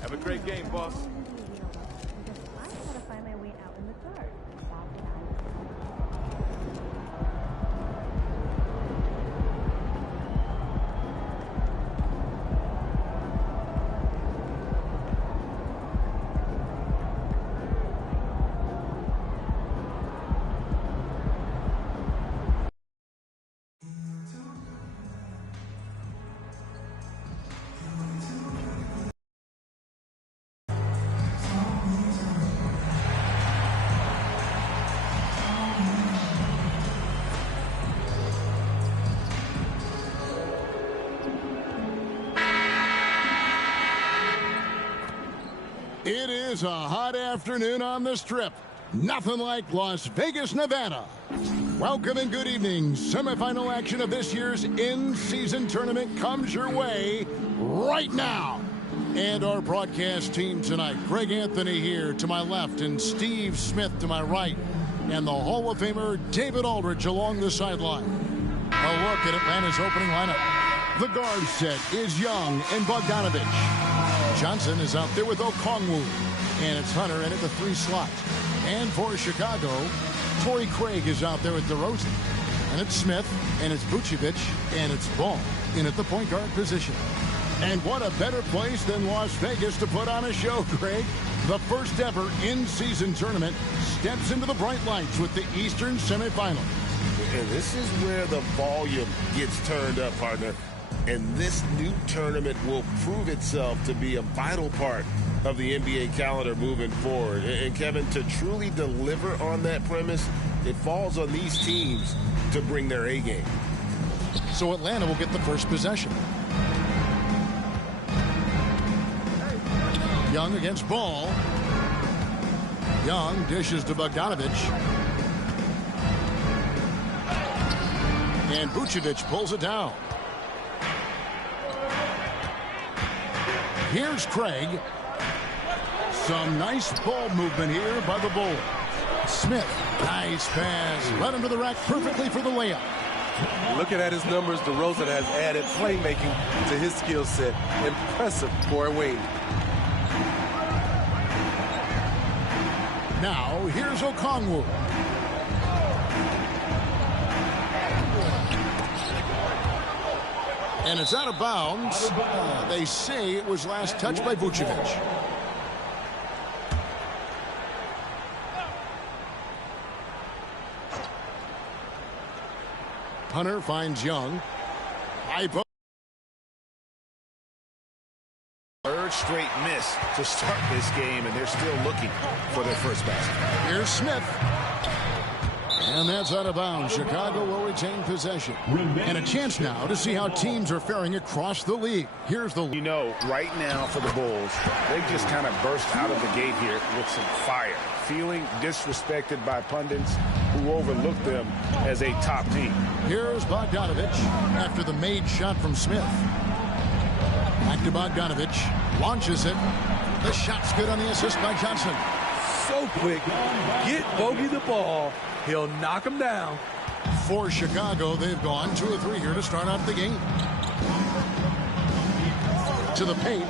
Have a great game, boss. I gotta find my way out in the dark. It is a hot afternoon on the Strip. Nothing like Las Vegas, Nevada. Welcome and good evening. Semifinal action of this year's in-season tournament comes your way right now. And our broadcast team tonight, Greg Anthony here to my left and Steve Smith to my right. And the Hall of Famer David Aldridge along the sideline. A look at Atlanta's opening lineup. The guard set is Young and Bogdanovich. Johnson is out there with Okongwu. And it's Hunter in at the 3 slot. And for Chicago, Torrey Craig is out there with DeRozan. And it's Smith, and it's Vucevic, and it's Ball in at the point guard position. And what a better place than Las Vegas to put on a show, Craig. The first ever in-season tournament steps into the bright lights with the Eastern semifinal. And this is where the volume gets turned up, partner. And this new tournament will prove itself to be a vital part of the NBA calendar moving forward. And Kevin, to truly deliver on that premise, it falls on these teams to bring their A game. So Atlanta will get the first possession. Young against Ball. Young dishes to Bogdanovich. And Vucevic pulls it down. Here's Craig. Some nice ball movement here by the Bulls. Smith, nice pass. Led him to the rack perfectly for the layup. Looking at his numbers, DeRozan has added playmaking to his skill set. Impressive for a wing. Now, here's Okongwu. And it's out of bounds. They say it was last touched by Vucevic. Hunter finds Young. Third straight miss to start this game, and they're still looking for their first basket. Here's Smith. And that's out of bounds. Chicago will retain possession. And a chance now to see how teams are faring across the league. Here's the... You know, right now for the Bulls, they just kind of burst out of the gate here with some fire. Feeling disrespected by pundits who overlooked them as a top team. Here's Bogdanovich after the made shot from Smith. Back to Bogdanovich. Launches it. The shot's good on the assist by Johnson. So quick. Get Bogey the ball. He'll knock him down. For Chicago, they've gone 2 of 3 here to start out the game. To the paint.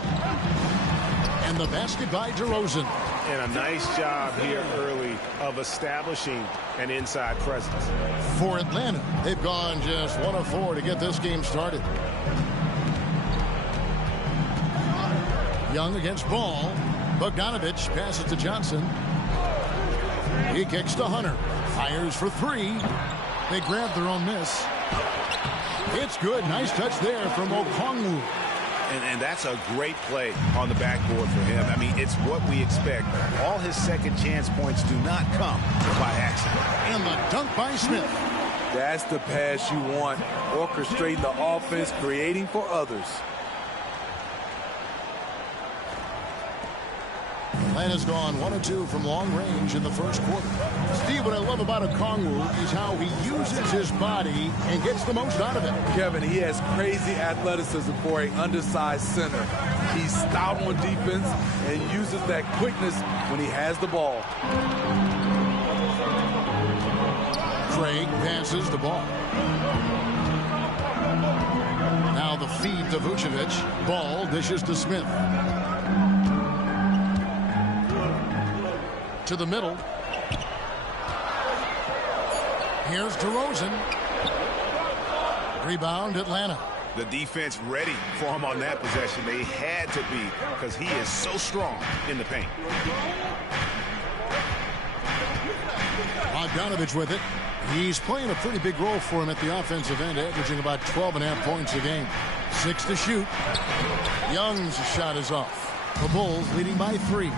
And the basket by DeRozan. And a nice job here early of establishing an inside presence. For Atlanta, they've gone just 1 of 4 to get this game started. Young against Ball. Bogdanovich passes to Johnson. He kicks to Hunter. Fires for 3. They grab their own miss. It's good. Nice touch there from Okongwu. And that's a great play on the backboard for him. I mean, it's what we expect. All his second chance points do not come by accident. And the dunk by Smith. That's the pass you want. Orchestrating the offense, creating for others. Atlanta's gone 1 of 2 from long range in the first quarter. Steve, what I love about Okongwu is how he uses his body and gets the most out of it. Kevin, he has crazy athleticism for an undersized center. He's stout on defense and uses that quickness when he has the ball. Craig passes the ball. Now the feed to Vucevic. Ball dishes to Smith. to the middle. Here's DeRozan. Rebound, Atlanta. The defense ready for him on that possession. They had to be, because he is so strong in the paint. Bogdanovich with it. He's playing a pretty big role for him at the offensive end, averaging about 12.5 points a game. 6 to shoot. Young's shot is off. The Bulls leading by 3.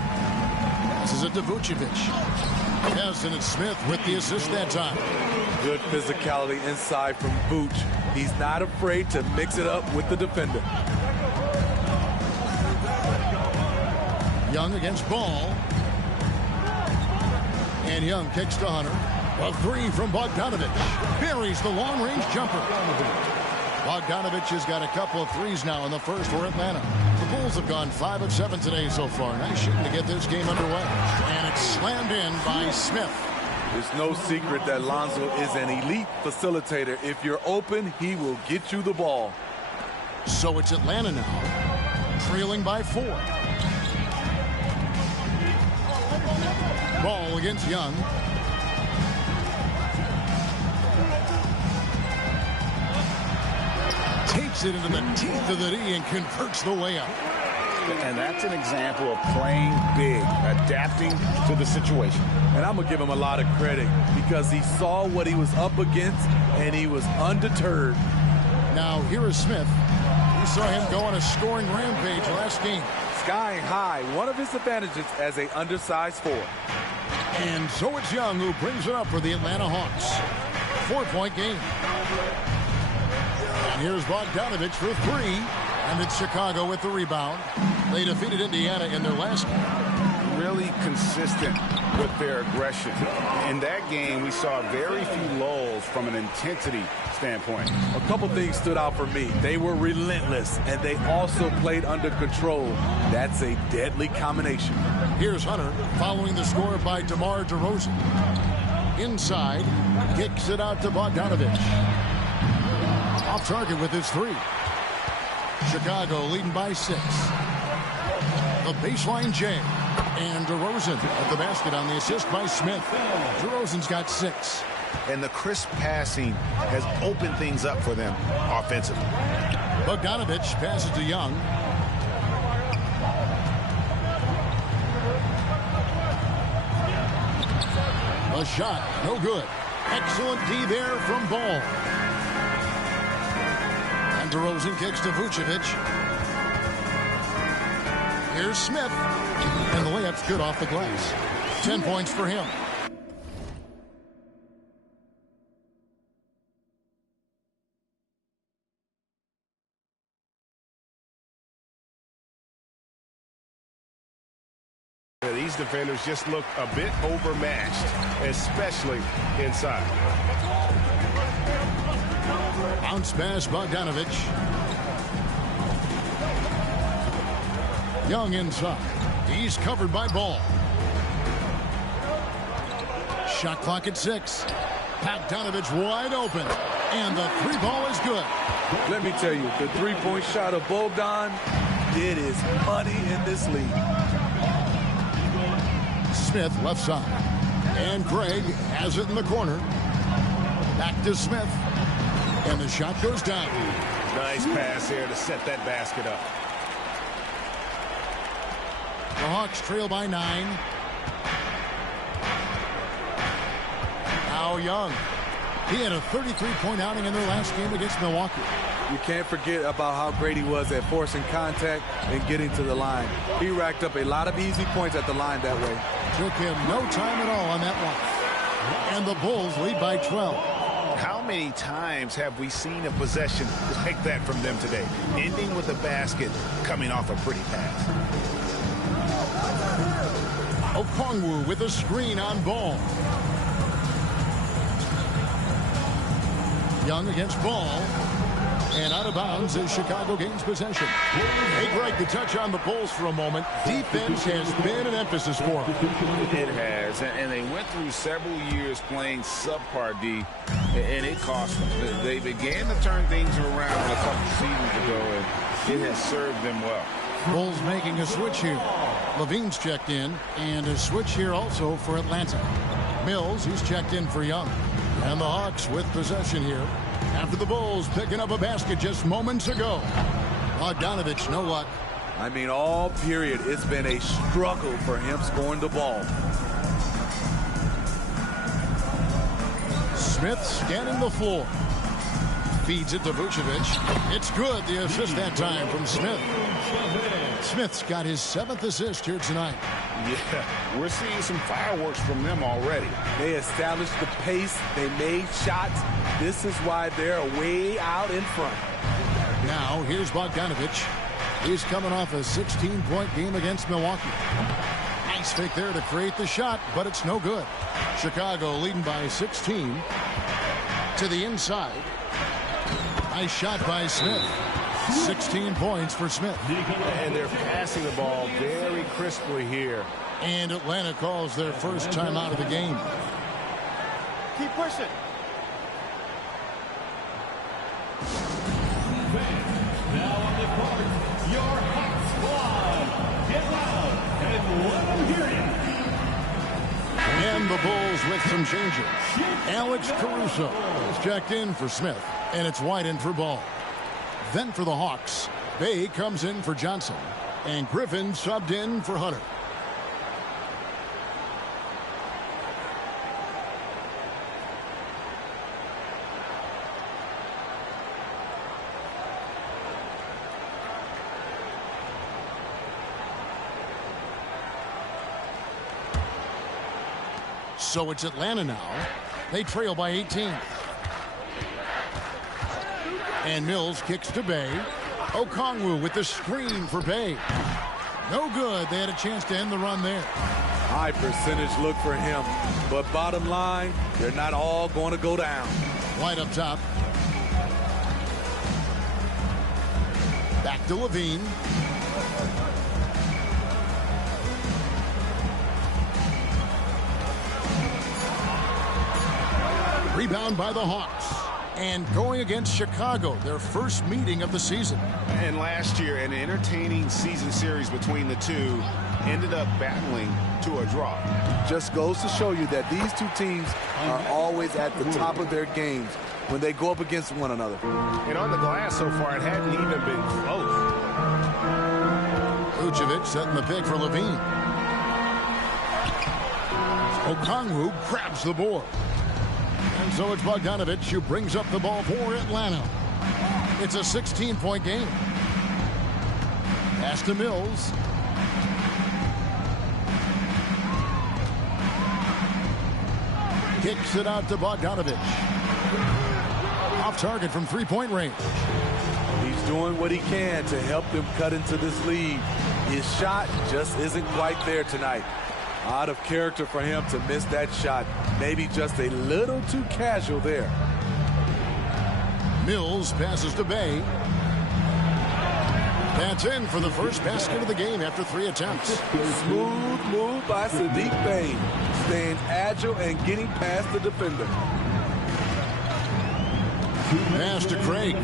This is it to Vucevic. Yes, and it's Smith with the assist that time. Good physicality inside from Vooch. He's not afraid to mix it up with the defender. Young against Ball. And Young kicks to Hunter. A 3 from Bogdanovich. Buries the long-range jumper. Bogdanovich has got a couple of threes now in the first for Atlanta. The Bulls have gone 5 of 7 today so far. Nice shooting to get this game underway. And it's slammed in by Smith. It's no secret that Lonzo is an elite facilitator. If you're open, he will get you the ball. So it's Atlanta now, trailing by 4. Ball against Young. Takes it into the teeth of the D and converts the layup. And that's an example of playing big, adapting to the situation. And I'm going to give him a lot of credit because he saw what he was up against and he was undeterred. Now here is Smith. We saw him go on a scoring rampage last game. Skying high, one of his advantages as an undersized 4. And so it's Young who brings it up for the Atlanta Hawks. 4-point game. And here's Bogdanovich for 3. And it's Chicago with the rebound. They defeated Indiana in their last game. Really consistent with their aggression. In that game, we saw very few lulls from an intensity standpoint. A couple things stood out for me. They were relentless, and they also played under control. That's a deadly combination. Here's Hunter following the score by DeMar DeRozan. Inside, kicks it out to Bogdanovich. Off target with his 3. Chicago leading by 6. The baseline J. And DeRozan at the basket on the assist by Smith. DeRozan's got 6. And the crisp passing has opened things up for them offensively. Bogdanovich passes to Young. A shot, no good. Excellent D there from Ball. And DeRozan kicks to Vucevic. Here's Smith. And the layup's good off the glass. 10 points for him. These defenders just look a bit overmatched, especially inside. Bounce pass, Bogdanovich. Young inside. He's covered by Ball. Shot clock at 6. Bogdanovich wide open. And the 3 ball is good. Let me tell you, the 3-point shot of Bogdan, it is money in this league. Smith left side. And Craig has it in the corner. Back to Smith. And the shot goes down. Nice pass here to set that basket up. The Hawks trail by 9. Now Young. He had a 33-point outing in their last game against Milwaukee. You can't forget about how great he was at forcing contact and getting to the line. He racked up a lot of easy points at the line that way. Took him no time at all on that one. And the Bulls lead by 12. How many times have we seen a possession like that from them today? Ending with a basket, coming off a pretty pass. Okongwu with a screen on Ball. Young against Ball. And out of bounds as Chicago gains possession. Hey, Greg, to touch on the Bulls for a moment. Defense has been an emphasis for them. It has, and they went through several years playing subpar D, and it cost them. They began to turn things around a couple seasons ago, and it has served them well. Bulls making a switch here. Levine's checked in, and a switch here also for Atlanta. Mills, he's checked in for Young. And the Hawks with possession here after the Bulls picking up a basket just moments ago. Bogdanovich, no luck. I mean, all period, it's been a struggle for him scoring the ball. Smith scanning the floor. Feeds it to Vucevic. It's good, the assist that time from Smith. Smith's got his 7th assist here tonight. Yeah, we're seeing some fireworks from them already. They established the pace. They made shots. This is why they're way out in front. Now, here's Bogdanovich. He's coming off a 16-point game against Milwaukee. Nice fake there to create the shot, but it's no good. Chicago leading by 16 to the inside. Nice shot by Smith. 16 points for Smith. And they're passing the ball very crisply here. And Atlanta calls their first timeout of the game. Keep pushing. Now on the court, your hot squad. Get loud and let them hear you. And the Bulls with some changes. Alex Caruso is checked in for Smith, and it's White in for Ball. Then for the Hawks, Bay comes in for Johnson, and Griffin subbed in for Hunter. So it's Atlanta now. They trail by 18. And Mills kicks to Bay. Okongwu with the screen for Bay. No good. They had a chance to end the run there. High percentage look for him. But bottom line, they're not all going to go down. White up top. Back to Levine. Rebound by the Hawks. And going against Chicago, their first meeting of the season. And last year, an entertaining season series between the two ended up battling to a draw. Just goes to show you that these two teams are always at the top of their games when they go up against one another. And on the glass so far, it hadn't even been close. Vucevic setting the pick for Levine. Okongwu grabs the board. And so it's Bogdanovich who brings up the ball for Atlanta. It's a 16-point game. Pass to Mills. Kicks it out to Bogdanovich. Off target from three-point range. He's doing what he can to help them cut into this lead. His shot just isn't quite there tonight. Out of character for him to miss that shot. Maybe just a little too casual there. Mills passes to Bay. That's in for the first basket of the game after 3 attempts. Smooth move by Saddiq Bey. Staying agile and getting past the defender. Pass to Craig. 2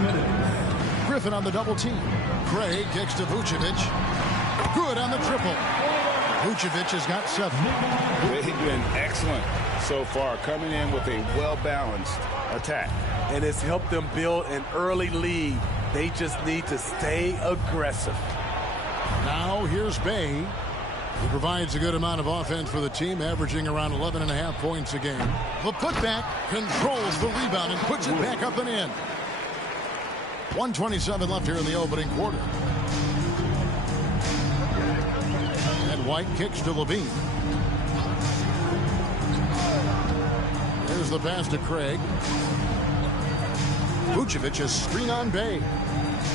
minutes. Griffin on the double team. Craig kicks to Vucevic. Good on the triple. Vucevic has got 7. They've been excellent so far, coming in with a well-balanced attack. And it's helped them build an early lead. They just need to stay aggressive. Now here's Bay, who provides a good amount of offense for the team, averaging around 11.5 points a game. The putback controls the rebound and puts it back up and in. 1:27 left here in the opening quarter. And White kicks to Levine. Here's the pass to Craig. Vucevic a screen on Bay.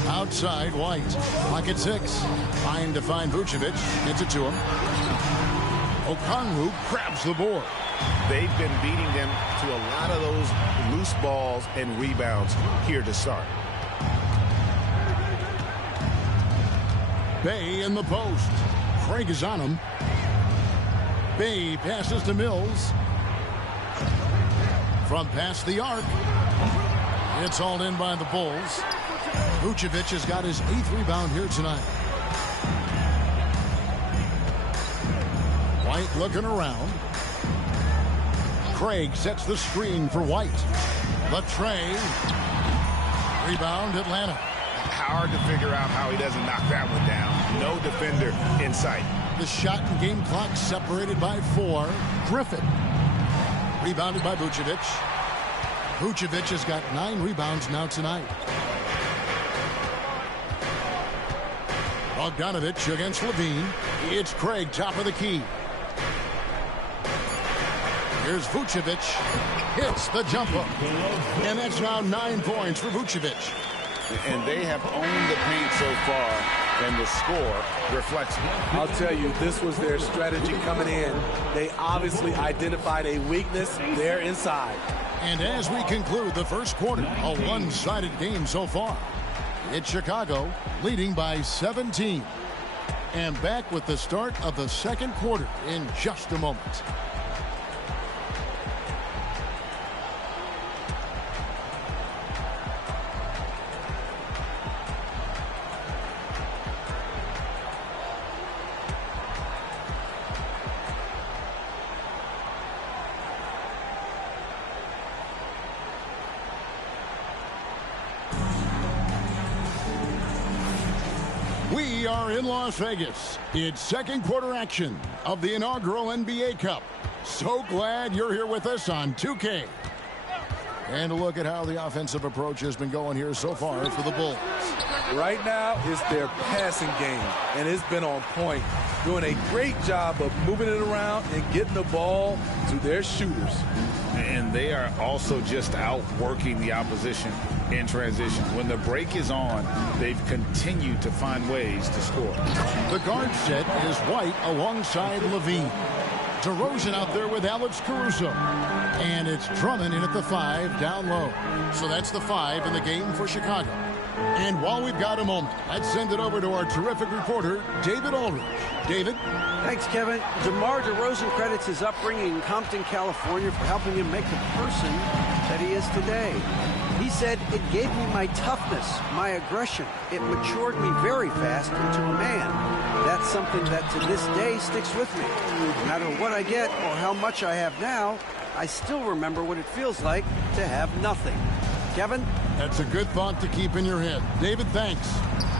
Outside White. Clock at 6. Trying to find Vucevic. Gets it to him. Okongwu grabs the board. They've been beating them to a lot of those loose balls and rebounds here to start. Bay in the post. Craig is on him. Bay passes to Mills. From past the arc. It's hauled in by the Bulls. Vucevic has got his 8th rebound here tonight. White looking around. Craig sets the screen for White. The tray. Rebound, Atlanta. Hard to figure out how he doesn't knock that one down. No defender in sight. The shot and game clock separated by 4. Griffin. Rebounded by Vucevic. Vucevic has got 9 rebounds now tonight. Bogdanovich against Levine. It's Craig, top of the key. Here's Vucevic. Hits the jumper. And that's now 9 points for Vucevic. And they have owned the paint so far, and the score reflects it. I'll tell you, this was their strategy coming in. They obviously identified a weakness there inside. And as we conclude the first quarter, a one-sided game so far. It's Chicago leading by 17. And back with the start of the second quarter in just a moment. We are in Las Vegas. It's second quarter action of the inaugural NBA Cup. So glad you're here with us on 2K. And a look at how the offensive approach has been going here so far for the Bulls. Right now, it's their passing game, and it's been on point. Doing a great job of moving it around and getting the ball to their shooters. And they are also just outworking the opposition in transition. When the break is on, they've continued to find ways to score. The guard set is White alongside Levine. DeRozan out there with Alex Caruso. And it's Drummond in at the 5 down low. So that's the 5 in the game for Chicago. And while we've got a moment, let's send it over to our terrific reporter, David Aldridge. David? Thanks, Kevin. DeMar DeRozan credits his upbringing in Compton, California for helping him make the person that he is today. He said, "It gave me my toughness, my aggression. It matured me very fast into a man. That's something that to this day sticks with me. No matter what I get or how much I have now, I still remember what it feels like to have nothing." Kevin? That's a good thought to keep in your head. David, thanks.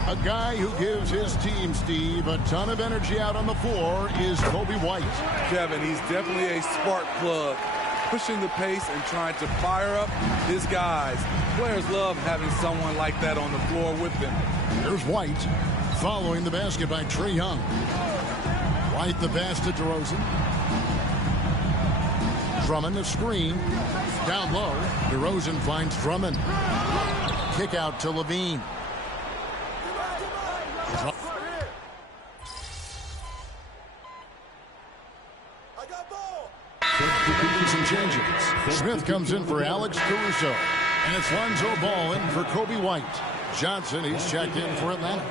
A guy who gives his team, Steve, a ton of energy out on the floor is Coby White. Kevin, he's definitely a spark plug, pushing the pace and trying to fire up his guys. Players love having someone like that on the floor with them. Here's White, following the basket by Trae Young. White the pass to DeRozan. Drummond the screen. Down low, DeRozan finds Drummond. Kick out to Levine. Some changes. Smith comes in for Alex Caruso. And it's Lonzo Ball in for Coby White. Johnson, he's checked in for Atlanta.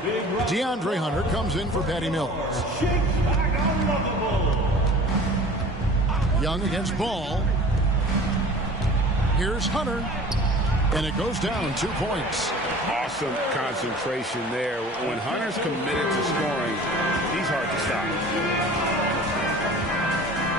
DeAndre Hunter comes in for Patty Mills. Young against Ball. Here's Hunter. And it goes down 2 points. Awesome concentration there. When Hunter's committed to scoring, he's hard to stop.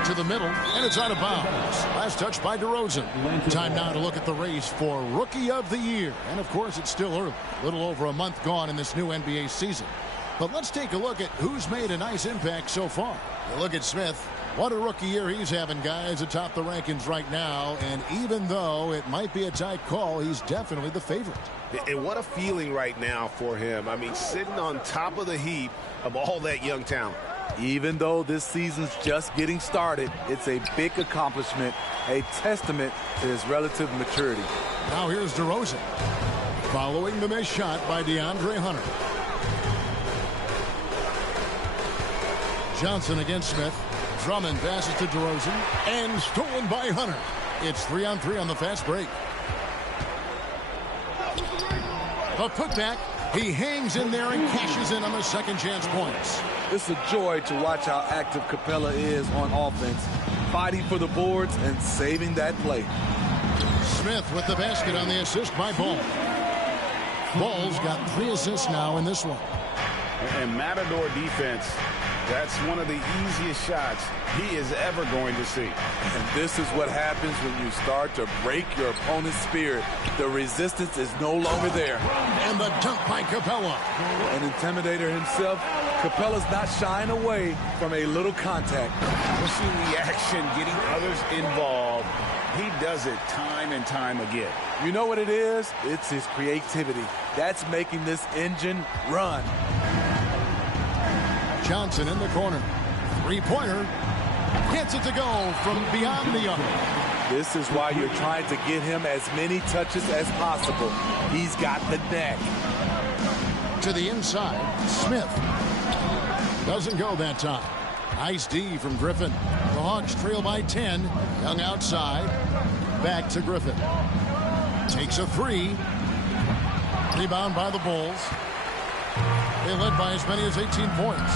To the middle, and it's out of bounds. Last touch by DeRozan. Time now to look at the race for Rookie of the Year. And, of course, it's still early. A little over a month gone in this new NBA season. But let's take a look at who's made a nice impact so far. You look at Smith. What a rookie year he's having, guys, atop the rankings right now. And even though it might be a tight call, he's definitely the favorite. And what a feeling right now for him. I mean, sitting on top of the heap of all that young talent. Even though this season's just getting started, it's a big accomplishment, a testament to his relative maturity. Now here's DeRozan, following the missed shot by DeAndre Hunter. Johnson against Smith. Drummond passes to DeRozan, and stolen by Hunter. It's 3-on-3 on the fast break. A putback. He hangs in there and cashes in on the second chance points. It's a joy to watch how active Capella is on offense, fighting for the boards and saving that play. Smith with the basket on the assist by Ball. Ball's got 3 assists now in this one. And Matador defense That's one of the easiest shots he is ever going to see. And this is what happens when you start to break your opponent's spirit. The resistance is no longer there. And the dunk by Capella. An intimidator himself, Capella's not shying away from a little contact. Pushing the action, getting others involved. He does it time and time again. You know what it is? It's his creativity. That's making this engine run. Johnson in the corner. Three-pointer. Gets it to go from beyond the arc. This is why you're trying to get him as many touches as possible. He's got the neck. To the inside. Smith. Doesn't go that time. Nice D from Griffin. The Hawks trail by 10. Young outside. Back to Griffin. Takes a three. Rebound by the Bulls. They led by as many as 18 points.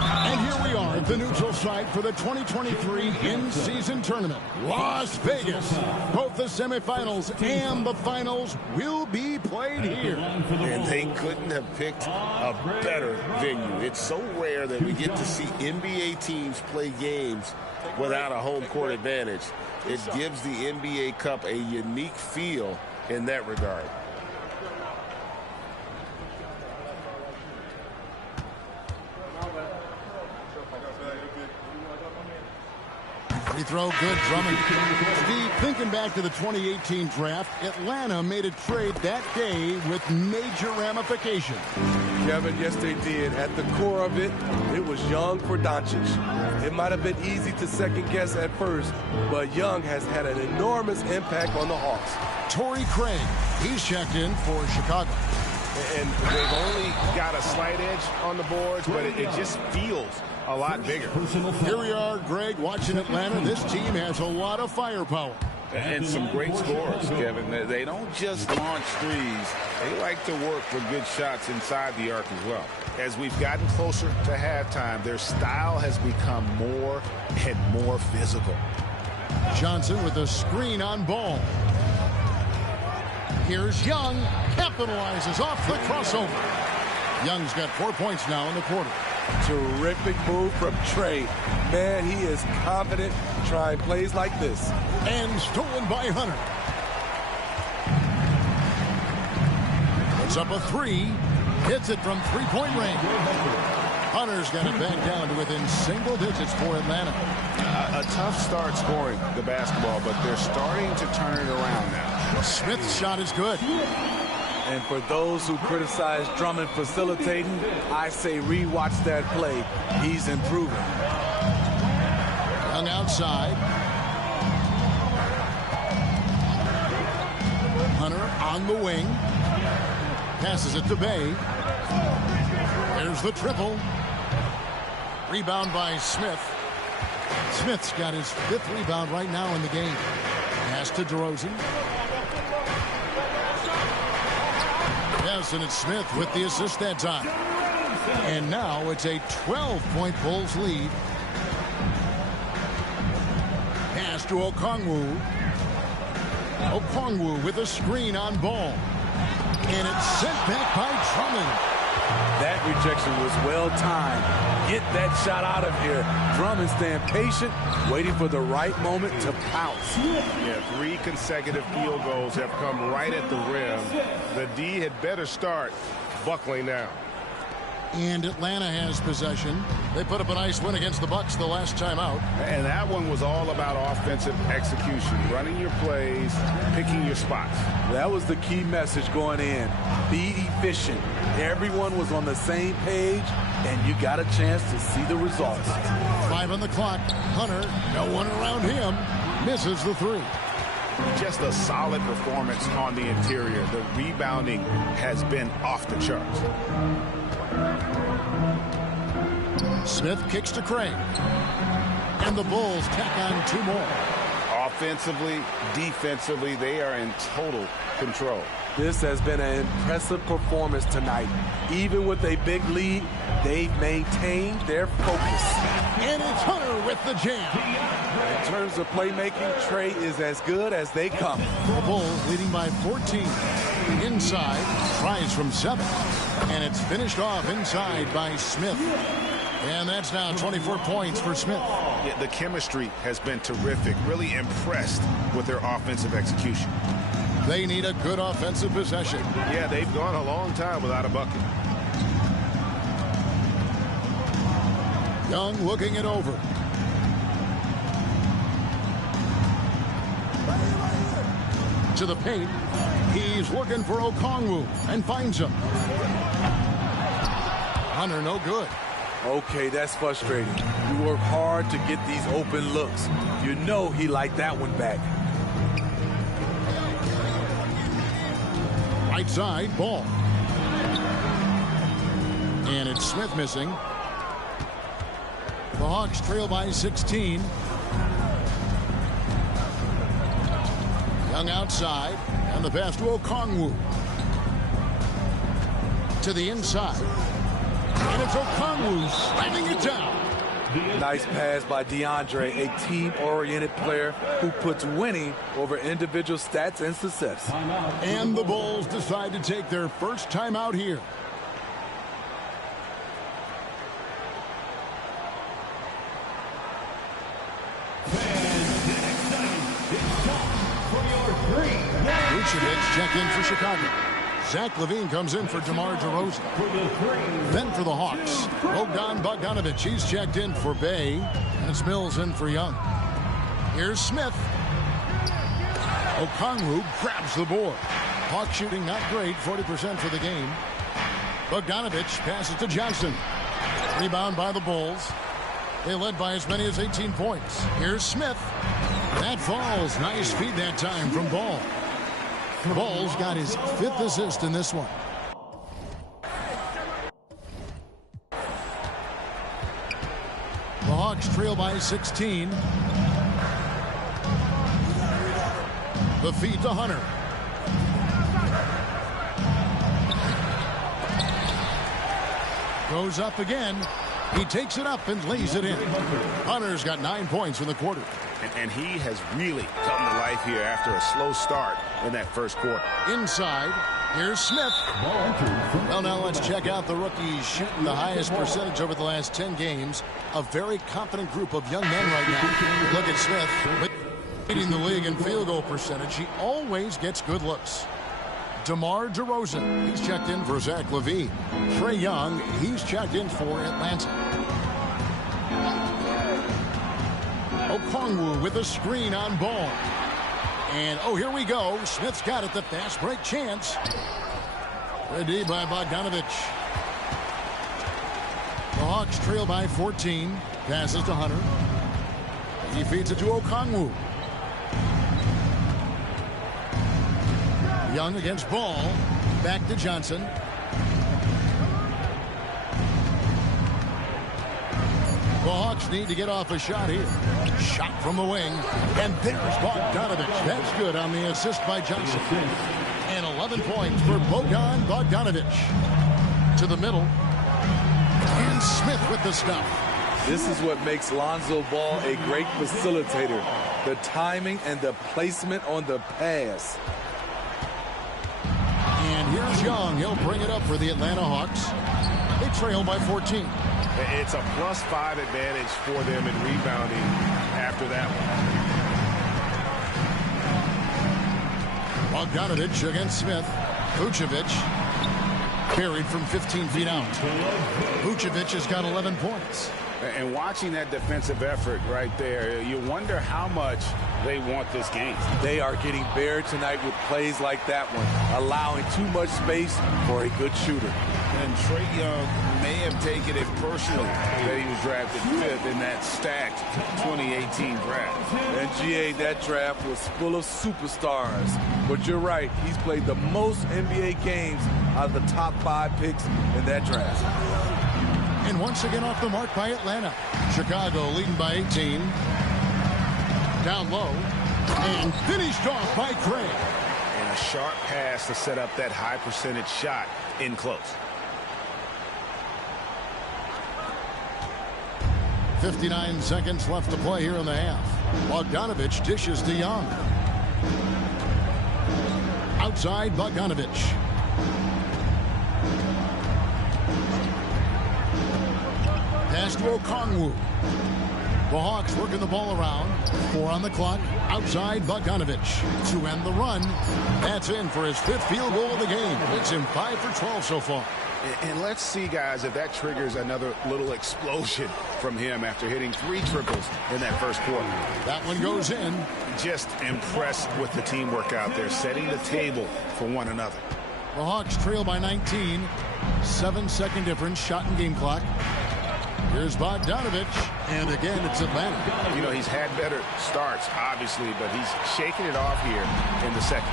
And here we are at the neutral site for the 2023 in-season tournament. Las Vegas. Both the semifinals and the finals will be played here. And they couldn't have picked a better venue. It's so rare that we get to see NBA teams play games without a home court advantage. It gives the NBA Cup a unique feel in that regard. Free throw, good. Drummond. Steve, thinking back to the 2018 draft, Atlanta made a trade that day with major ramifications. Kevin, yes, they did. At the core of it, it was Young for Doncic. It might have been easy to second guess at first, but Young has had an enormous impact on the Hawks. Torrey Craig, he's checked in for Chicago. And they've only got a slight edge on the boards, but it just feels a lot bigger. Here we are, Greg, watching Atlanta. This team has a lot of firepower. And some great scores, Kevin. They don't just launch threes. They like to work for good shots inside the arc as well. As we've gotten closer to halftime, their style has become more and more physical. Johnson with a screen on Ball. Here's Young. Capitalizes off the crossover. Young's got 4 points now in the quarter. Terrific move from Trey. Man, he is confident trying plays like this. And stolen by Hunter. Puts up a three. Hits it from three-point range. Hunter's got it back down to within single digits for Atlanta. A tough start scoring the basketball, but they're starting to turn it around now. Smith's shot is good. And for those who criticize Drummond facilitating, I say rewatch that play. He's improving. Young outside. Hunter on the wing. Passes it to Bay. There's the triple. Rebound by Smith. Smith's got his 5th rebound right now in the game. Pass to DeRozan. Yes, and it's Smith with the assist that time. And now it's a 12-point Bulls lead. Pass to Okongwu. Okongwu with a screen on Ball. And it's sent back by Drummond. That rejection was well timed. Get that shot out of here. Drummond staying patient, waiting for the right moment to pounce. Yeah, 3 consecutive field goals have come right at the rim. The D had better start buckling now. And Atlanta has possession. They put up a nice win against the Bucks the last time out. And that one was all about offensive execution, running your plays, picking your spots. That was the key message going in. Be efficient. Everyone was on the same page, and you got a chance to see the results. 5 on the clock. Hunter, no one around him, misses the three. Just a solid performance on the interior. The rebounding has been off the charts. Smith kicks to Craig. And the Bulls tack on 2 more. Offensively, defensively, they are in total control. This has been an impressive performance tonight. Even with a big lead, they've maintained their focus. And it's Hunter with the jam. In terms of playmaking, Trey is as good as they come. The Bulls leading by 14. Inside, tries from 7. And it's finished off inside by Smith. And that's now 24 points for Smith. Yeah, the chemistry has been terrific. Really impressed with their offensive execution. They need a good offensive possession. Yeah, they've gone a long time without a bucket. Young looking it over. To the paint. He's looking for Okongwu and finds him. Hunter, no good. Okay, that's frustrating. You work hard to get these open looks. You know he liked that one back. Right side, Ball. And it's Smith missing. The Hawks trail by 16. Young outside, and the pass to Okongwu. To the inside. And it's Okongwu slamming it down. Nice pass by DeAndre, a team-oriented player who puts winning over individual stats and success. And the Bulls decide to take their first time out here. Vucevic check in for Chicago. Zach LaVine comes in for DeMar DeRozan. Then for the Hawks, Bogdan Bogdanovic. He's checked in for Bay. And it's Mills in for Young. Here's Smith. Okongwu grabs the board. Hawks shooting not great, 40% for the game. Bogdanovic passes to Johnson. Rebound by the Bulls. They led by as many as 18 points. Here's Smith. That falls. Nice feed that time from Ball. Ball's got his 5th assist in this one. The Hawks trail by 16. The feed to Hunter. Goes up again. He takes it up and lays it in. Hunter's got 9 points in the quarter. And he has really come to life here after a slow start in that first quarter. Inside, here's Smith. Well, now let's check out the rookies shooting the highest percentage over the last 10 games. A very confident group of young men right now. Look at Smith, leading the league in field goal percentage. He always gets good looks. DeMar DeRozan, he's checked in for Zach LaVine. Trae Young, he's checked in for Atlanta. Okongwu with a screen on Ball. And, oh, here we go. Smith's got it, the fast break chance. Ready by Bogdanovic. The Hawks trail by 14. Passes to Hunter. He feeds it to Okongwu. Young against Ball. Back to Johnson. The Hawks need to get off a shot here. Shot from the wing. And there's Bogdanovic. That's good on the assist by Johnson. And 11 points for Bogdan Bogdanovic. To the middle. And Smith with the stuff. This is what makes Lonzo Ball a great facilitator. The timing and the placement on the pass. And here's Young. He'll bring it up for the Atlanta Hawks. They trail by 14. It's a +5 advantage for them in rebounding after that one. Bogdanovic against Smith. Vucevic carried from 15 feet out. Vucevic has got 11 points. And watching that defensive effort right there, you wonder how much they want this game. They are getting buried tonight with plays like that one, allowing too much space for a good shooter. And Trae Young may have taken it personally that he was drafted 5th in that stacked 2018 draft. And GA, that draft was full of superstars. But you're right, he's played the most NBA games out of the top 5 picks in that draft. And once again off the mark by Atlanta. Chicago leading by 18. Down low. And finished off by Craig. And a sharp pass to set up that high percentage shot in close. 59 seconds left to play here in the half. Bogdanovic dishes to Young. Outside Bogdanovic. Pass to Okongwu. The Hawks working the ball around. 4 on the clock. Outside Bogdanovich to end the run. That's in for his 5th field goal of the game. Makes him 5 for 12 so far. And let's see, guys, if that triggers another little explosion from him after hitting 3 triples in that first quarter. That one goes in. Just impressed with the teamwork out there, setting the table for one another. The Hawks trail by 19. 7-second difference, shot and game clock. Here's Bogdanovich, and again, it's Atlanta. You know, he's had better starts, obviously, but he's shaking it off here in the second.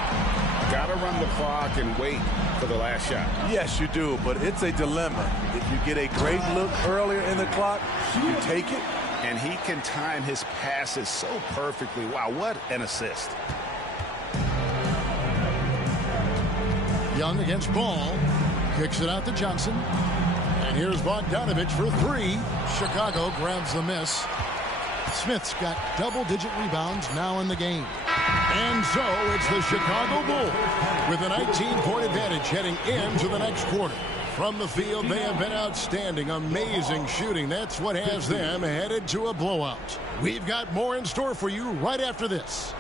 Got to run the clock and wait for the last shot. Yes, you do, but it's a dilemma. If you get a great look earlier in the clock, you take it. And he can time his passes so perfectly. Wow, what an assist. Young against Ball. Kicks it out to Johnson. And here's Bogdanovich for 3. Chicago grabs the miss. Smith's got double-digit rebounds now in the game. And so it's the Chicago Bulls with a 19-point advantage heading into the next quarter. From the field, they have been outstanding. Amazing shooting. That's what has them headed to a blowout. We've got more in store for you right after this.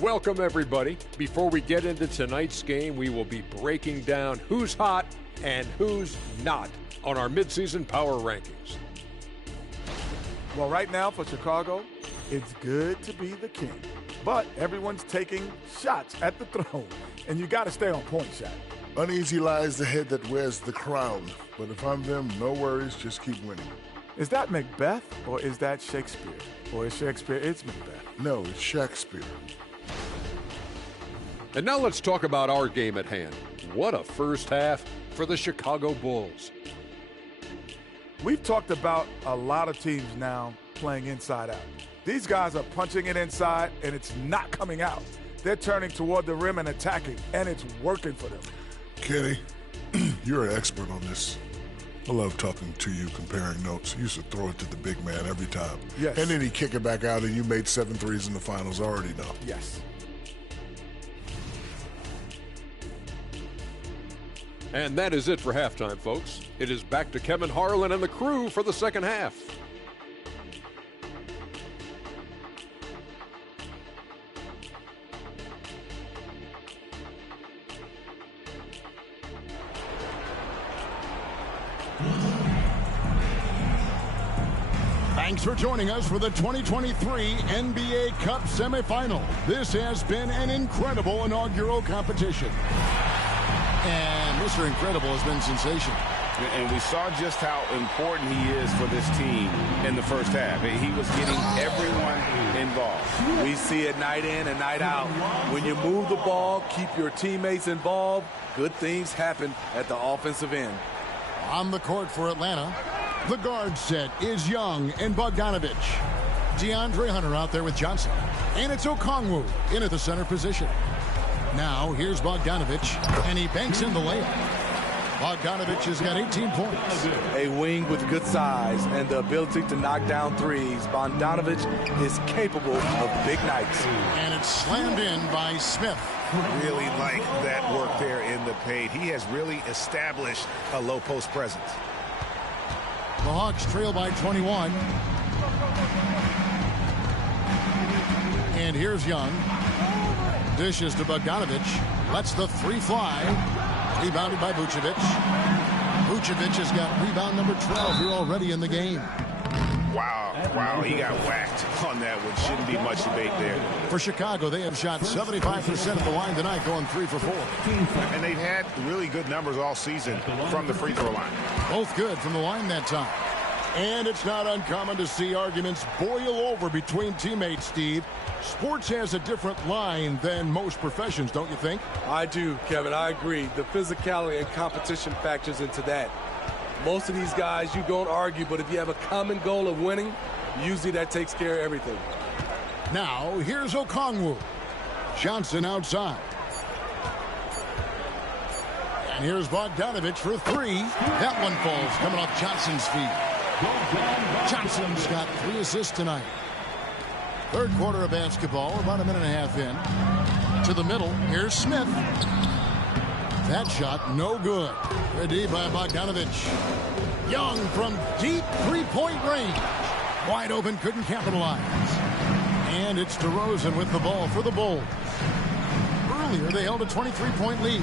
Welcome, everybody. Before we get into tonight's game, we will be breaking down who's hot and who's not on our midseason power rankings. Well, right now for Chicago, it's good to be the king. But everyone's taking shots at the throne, and you got to stay on point, Shaq. Uneasy lies the head that wears the crown. But if I'm them, no worries, just keep winning. Is that Macbeth, or is that Shakespeare? Or is Shakespeare, it's Macbeth? No, it's Shakespeare. And now let's talk about our game at hand. What a first half for the Chicago Bulls. We've talked about a lot of teams now playing inside out. These guys are punching it inside, and it's not coming out. They're turning toward the rim and attacking, and it's working for them. Kenny, you're an expert on this. I love talking to you, comparing notes. You used to throw it to the big man every time. Yes. And then he'd kick it back out, and you made 7 threes in the finals. I already know. Yes. And that is it for halftime, folks. It is back to Kevin Harlan and the crew for the second half. Thanks for joining us for the 2023 NBA Cup semifinal. This has been an incredible inaugural competition. And Mr. Incredible has been sensational. And we saw just how important he is for this team in the first half. He was getting everyone involved. We see it night in and night out. When you move the ball, keep your teammates involved, good things happen at the offensive end. On the court for Atlanta, the guard set is Young and Bogdanovich. DeAndre Hunter out there with Johnson. And it's Okongwu in at the center position. Now, here's Bogdanovich, and he banks in the layup. Bogdanovich has got 18 points. A wing with good size and the ability to knock down threes. Bogdanovich is capable of big nights. And it's slammed in by Smith. Really like that work there in the paint. He has really established a low post presence. The Hawks trail by 21. And here's Young. Dishes to Bogdanovich. Lets the 3 fly. Rebounded by Vucevic. Vucevic has got rebound number 12 here already in the game. Wow, he got whacked on that one. Shouldn't be much debate there. For Chicago, they have shot 75% of the line tonight, going 3 for 4. And they've had really good numbers all season from the free throw line. Both good from the line that time. And it's not uncommon to see arguments boil over between teammates, Steve. Sports has a different line than most professions, don't you think? I do, Kevin. I agree. The physicality and competition factors into that. Most of these guys, you don't argue, but if you have a common goal of winning, usually that takes care of everything. Now, here's Okongwu. Johnson outside. And here's Bogdanovich for 3. That one falls, coming off Johnson's feet. Johnson's got 3 assists tonight. Third quarter of basketball, about a minute and a half in. To the middle, here's Smith. That shot, no good. Ready by Bogdanovich. Young from deep three-point range. Wide open, couldn't capitalize. And it's DeRozan with the ball for the Bulls. Earlier, they held a 23-point lead.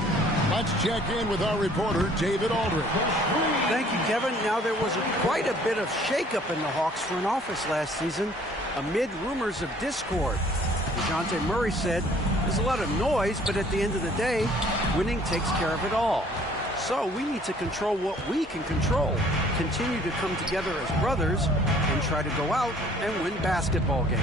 Let's check in with our reporter, David Aldridge. Thank you, Kevin. Now, there was quite a bit of shakeup in the Hawks front office last season amid rumors of discord. DeJounte Murray said, there's a lot of noise, but at the end of the day, winning takes care of it all. So we need to control what we can control, continue to come together as brothers, and try to go out and win basketball games.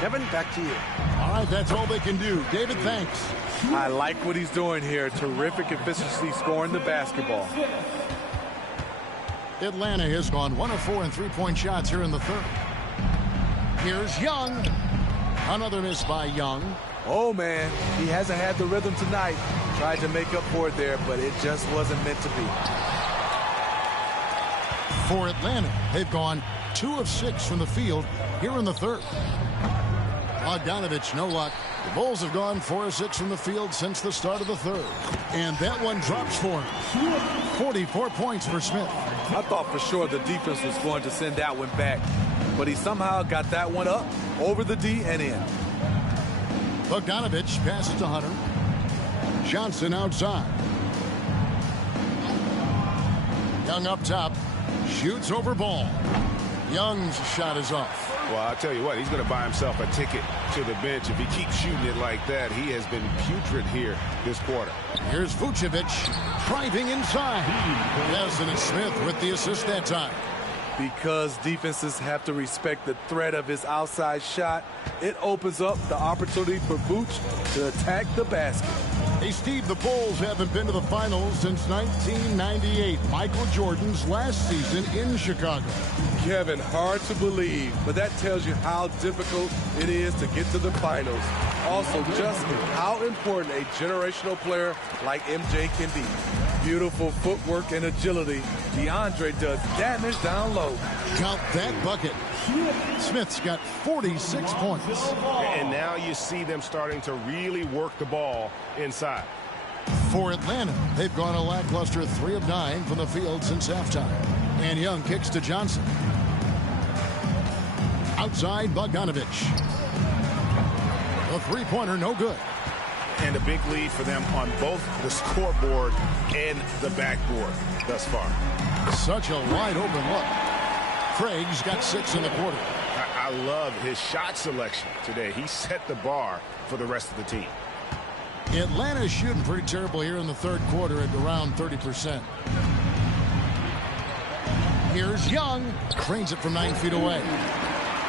Kevin, back to you. All right, that's all they can do. David, thanks. I like what he's doing here. Terrific efficiency scoring the basketball. Atlanta has gone 1 of 4 in three-point shots here in the third. Here's Young. Another miss by Young. Oh, man, he hasn't had the rhythm tonight. Tried to make up for it there, but it just wasn't meant to be. For Atlanta, they've gone 2 of 6 from the field here in the third. Bogdanovich, no luck. The Bulls have gone 4 of 6 from the field since the start of the third. And that one drops for him. 44 points for Smith. I thought for sure the defense was going to send that one back, but he somehow got that one up, over the D and in. Bogdanovich passes to Hunter. Johnson outside. Young up top. Shoots over Ball. Young's shot is off. Well, I'll tell you what, he's going to buy himself a ticket to the bench. If he keeps shooting it like that, he has been putrid here this quarter. Here's Vucevic driving inside. Yes, and it's Smith with the assist that time. Because defenses have to respect the threat of his outside shot, it opens up the opportunity for Vooch to attack the basket. Hey, Steve, the Bulls haven't been to the finals since 1998, Michael Jordan's last season in Chicago. Kevin, hard to believe, but that tells you how difficult it is to get to the finals. Also, just how important a generational player like MJ can be. Beautiful footwork and agility. DeAndre does damage down low. Count that bucket. Smith's got 46 points. And now you see them starting to really work the ball inside. For Atlanta, they've gone a lackluster 3 of 9 from the field since halftime. And Young kicks to Johnson. Outside, Bogdanovich. A three-pointer, no good. And a big lead for them on both the scoreboard and the backboard thus far. Such a wide open look. Craig's got 6 in the quarter. I love his shot selection today. He set the bar for the rest of the team. Atlanta's shooting pretty terrible here in the third quarter at around 30%. Here's Young. Cranes it from 9 feet away.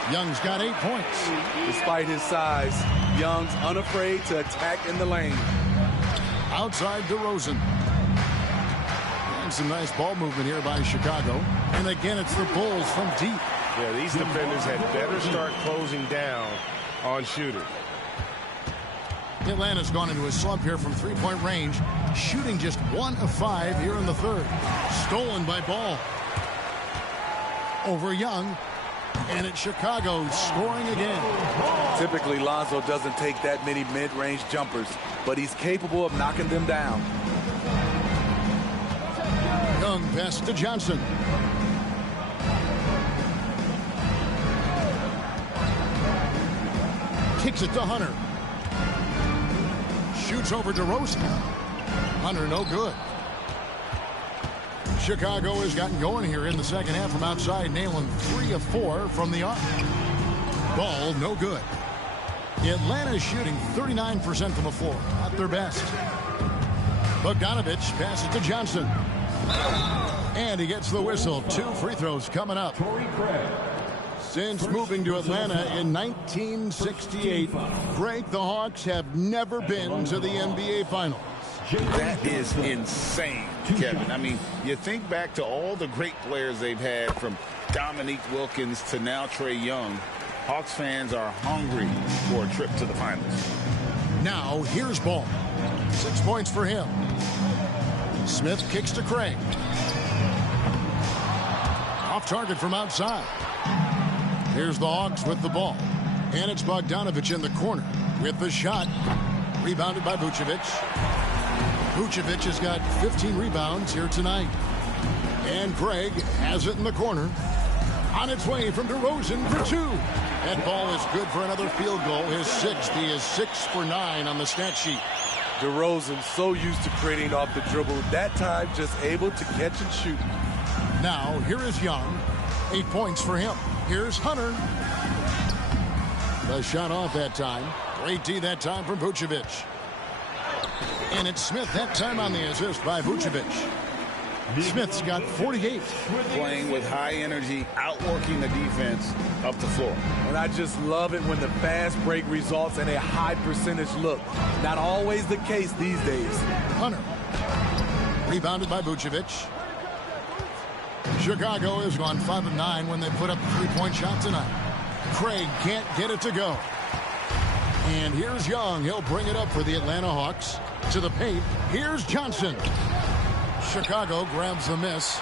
Young's got 8 points. Despite his size, Young's unafraid to attack in the lane. Outside DeRozan. And some nice ball movement here by Chicago. And again, it's the Bulls from deep. Yeah, these defenders had better start closing down on shooters. Atlanta's gone into a slump here from three-point range, shooting just 1 of 5 here in the third. Stolen by Ball. Over Young. And it's Chicago scoring again. Typically, Lonzo doesn't take that many mid-range jumpers, but he's capable of knocking them down. Young pass to Johnson. Kicks it to Hunter. Shoots over DeRozan. Hunter, no good. Chicago has gotten going here in the second half from outside, nailing 3 of 4 from the arc. Ball, no good. Atlanta is shooting 39% from the floor, at their best. Bogdanovich passes to Johnson. And he gets the whistle. 2 free throws coming up. Since moving to Atlanta in 1968, Craig, the Hawks have never been to the NBA Finals. That is insane, Kevin. I mean, you think back to all the great players they've had, from Dominique Wilkins to now Trae Young. Hawks fans are hungry for a trip to the finals. Now, here's Ball. 6 points for him. Smith kicks to Craig. Off target from outside. Here's the Hawks with the ball. And it's Bogdanovich in the corner with the shot. Rebounded by Vucevic. Vucevic has got 15 rebounds here tonight. And Craig has it in the corner. On its way from DeRozan for two. That ball is good for another field goal. His sixth. He is 6 for 9 on the stat sheet. DeRozan so used to creating off the dribble. That time just able to catch and shoot. Now, here is Young. 8 points for him. Here's Hunter. The shot off that time. Great D that time from Vucevic. And it's Smith that time on the assist by Vucevic. Smith's got 48. Playing with high energy, outworking the defense up the floor. And I just love it when the fast break results in a high percentage look. Not always the case these days. Hunter. Rebounded by Vucevic. Chicago has gone 5 of 9 when they put up a three-point shot tonight. Craig can't get it to go. And here's Young. He'll bring it up for the Atlanta Hawks. To the paint. Here's Johnson. Chicago grabs the miss.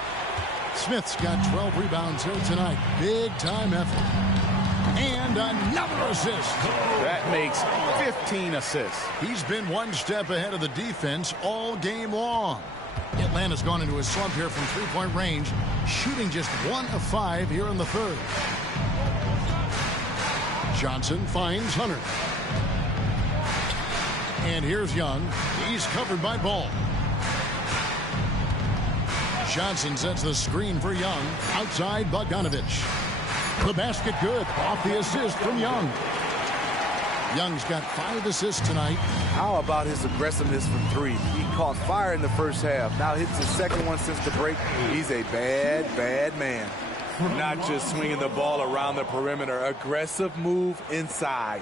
Smith's got 12 rebounds here tonight. Big time effort. And another assist. That makes 15 assists. He's been one step ahead of the defense all game long. Atlanta's gone into a slump here from three-point range, shooting just 1 of 5 here in the third. Johnson finds Hunter. And here's Young. He's covered by Ball. Johnson sets the screen for Young. Outside Bogdanovich. The basket good. Off the assist from Young. Young's got 5 assists tonight. How about his aggressiveness from 3? He caught fire in the first half. Now hits his second one since the break. He's a bad, bad man. Not just swinging the ball around the perimeter. Aggressive move inside.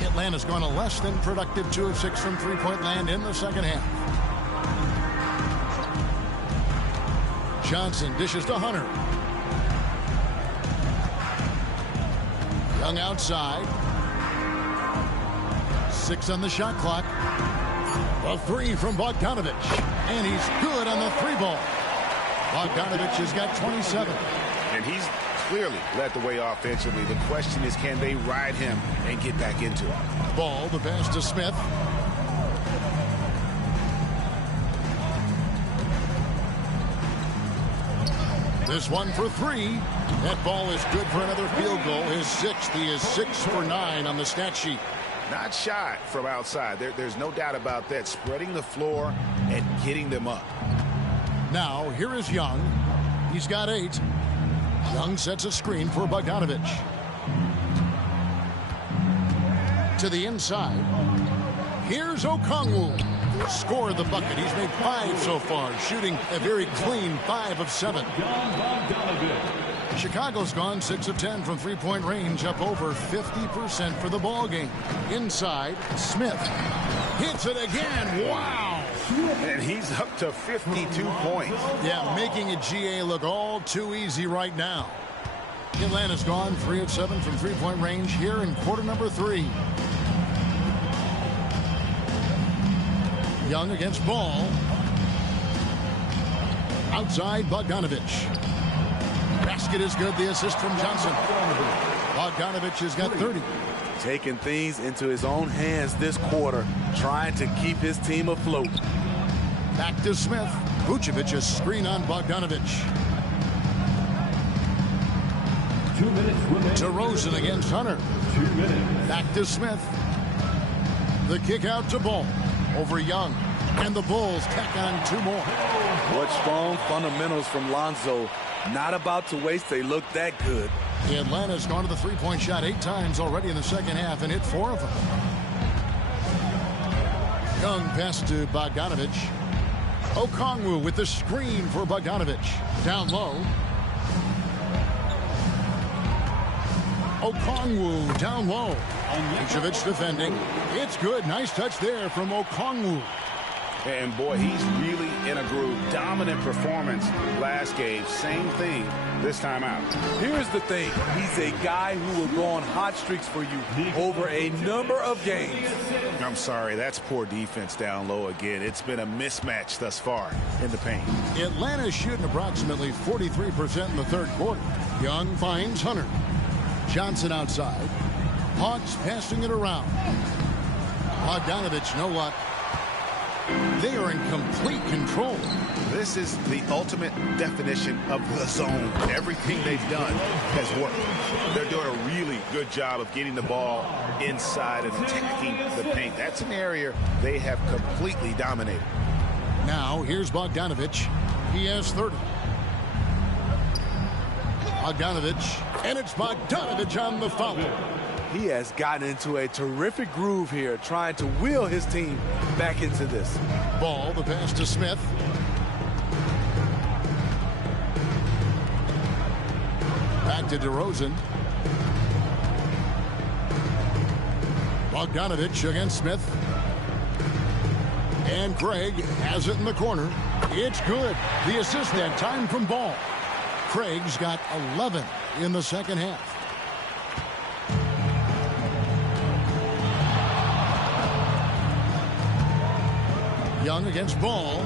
Atlanta's gone a less than productive 2 of 6 from three-point land in the second half. Johnson dishes to Hunter. Young outside. 6 on the shot clock. A 3 from Bogdanovich. And he's good on the 3-ball. Bogdanovich has got 27. And he's clearly led the way offensively. The question is, can they ride him and get back into it? Ball, the pass to Smith. This one for 3. That ball is good for another field goal. His 6th. He is 6 for 9 on the stat sheet. Not shy from outside. There's no doubt about that. Spreading the floor and getting them up. Now, here is Young. He's got 8. Young sets a screen for Bogdanovich. To the inside. Here's Okongwu. Scored the bucket. He's made 5 so far, shooting a very clean 5 of 7. Chicago's gone 6 of 10 from three-point range, up over 50% for the ball game. Inside, Smith hits it again. Wow! And he's up to 52 points. Yeah, making a GA look all too easy right now. Atlanta's gone 3 of 7 from three-point range here in quarter number 3. Young against Ball. Outside Bogdanovich. Basket is good. The assist from Johnson. Bogdanovich has got 30. Taking things into his own hands this quarter, trying to keep his team afloat. Back to Smith. Vucevic a screen on Bogdanovich. 2 minutes remaining. DeRozan against Hunter. 2 minutes. Back to Smith. The kick out to Ball. Over Young. And the Bulls tack on 2 more. What strong fundamentals from Lonzo. Not about to waste. They look that good. Atlanta's gone to the three-point shot 8 times already in the second half and hit 4 of them. Young pass to Bogdanovich. Okongwu with the screen for Bogdanovich. Down low. Okongwu down low. Vucevic defending. It's good. Nice touch there from Okongwu. And boy, he's really in a groove. Dominant performance last game. Same thing this time out. Here's the thing. He's a guy who will go on hot streaks for you over a number of games. I'm sorry, that's poor defense down low again. It's been a mismatch thus far in the paint. Atlanta's shooting approximately 43% in the third quarter. Young finds Hunter. Johnson outside. Hawks passing it around. Bogdanovich, no luck. They are in complete control. This is the ultimate definition of the zone. Everything they've done has worked. They're doing a really good job of getting the ball inside and attacking the paint. That's an area they have completely dominated. Now, here's Bogdanovich. He has 30. Bogdanovich, and it's Bogdanovich on the foul. He has gotten into a terrific groove here, trying to wheel his team back into this. Ball, the pass to Smith. Back to DeRozan. Bogdanovich against Smith. And Craig has it in the corner. It's good. The assist that time from Ball. Craig's got 11 in the second half. Young against Ball.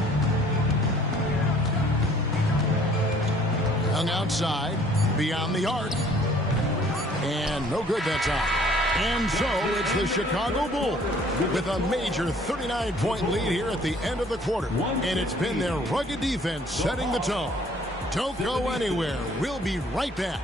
Young outside, beyond the arc. And no good that time. And so it's the Chicago Bulls with a major 39-point lead here at the end of the quarter. And it's been their rugged defense setting the tone. Don't go anywhere. We'll be right back.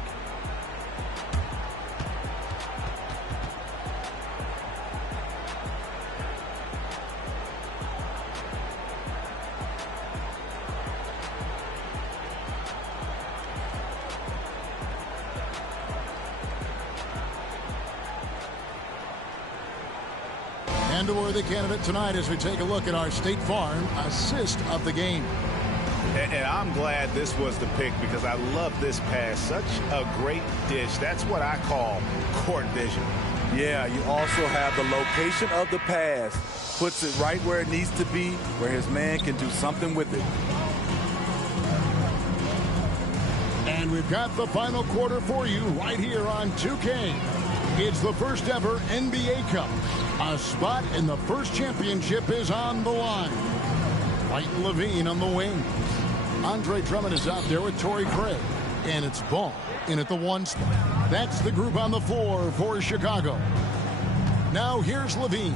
And a worthy candidate tonight as we take a look at our State Farm assist of the game. And I'm glad this was the pick because I love this pass. Such a great dish. That's what I call court vision. Yeah, you also have the location of the pass. Puts it right where it needs to be, where his man can do something with it. And we've got the final quarter for you right here on 2K. It's the first ever NBA Cup. A spot in the first championship is on the line. White and Levine on the wing. Andre Drummond is out there with Torrey Craig. And it's Ball in at the 1 spot. That's the group on the floor for Chicago. Now here's Levine.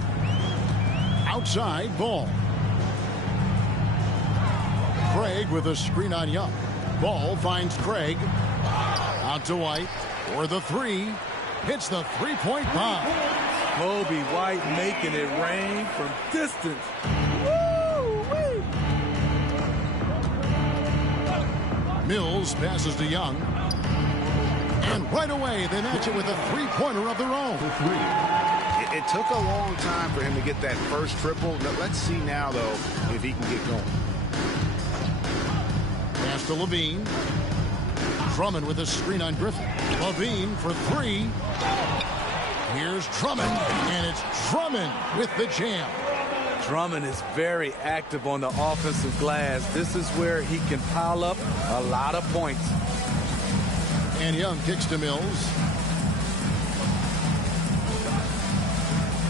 Outside, Ball. Craig with a screen on Young. Ball finds Craig. Out to White for the 3. Hits the three-point bomb. Kobe White making it rain from distance. Mills passes to Young. And right away, they match it with a three-pointer of their own. It took a long time for him to get that first triple. Let's see now, though, if he can get going. Pass to Levine. Drummond with a screen on Griffin. Levine for 3. Here's Drummond, and it's Drummond with the jam. Drummond is very active on the offensive glass. This is where he can pile up a lot of points. And Young kicks to Mills.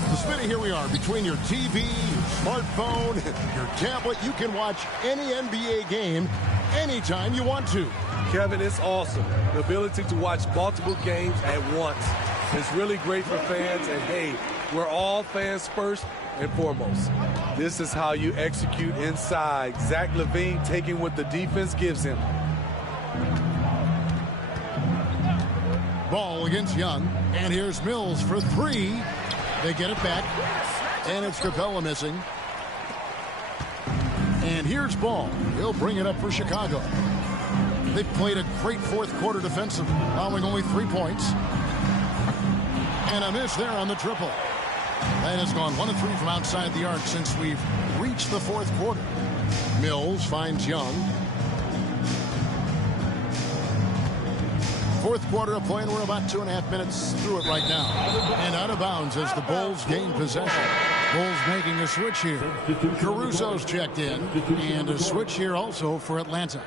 So Smitty, here we are. Between your TV, your smartphone, your tablet, you can watch any NBA game anytime you want to. Kevin, it's awesome. The ability to watch multiple games at once. It's really great for fans. And, hey, we're all fans first and foremost. This is how you execute inside. Zach LaVine taking what the defense gives him. Ball against Young. And here's Mills for 3. They get it back. And it's Capella missing. And here's Ball. He'll bring it up for Chicago. They played a great fourth quarter defensive, allowing only 3 points. And a miss there on the triple. That has gone 1 of 3 from outside the arc since we've reached the fourth quarter. Mills finds Young. Fourth quarter of play, and we're about 2.5 minutes through it right now. And out of bounds as the Bulls gain possession. Bulls making a switch here. Caruso's checked in, and a switch here also for Atlanta.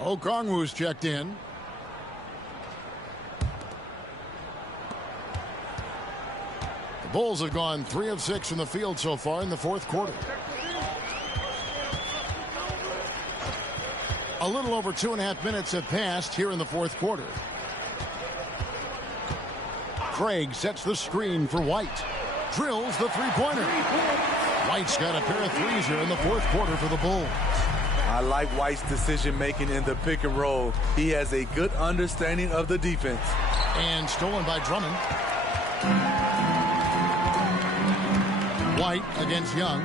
Okongwu's checked in. The Bulls have gone 3 of 6 from the field so far in the fourth quarter. A little over 2.5 minutes have passed here in the fourth quarter. Craig sets the screen for White. Drills the three-pointer. White's got a pair of threes here in the fourth quarter for the Bulls. I like White's decision-making in the pick and roll. He has a good understanding of the defense. And stolen by Drummond. White against Young.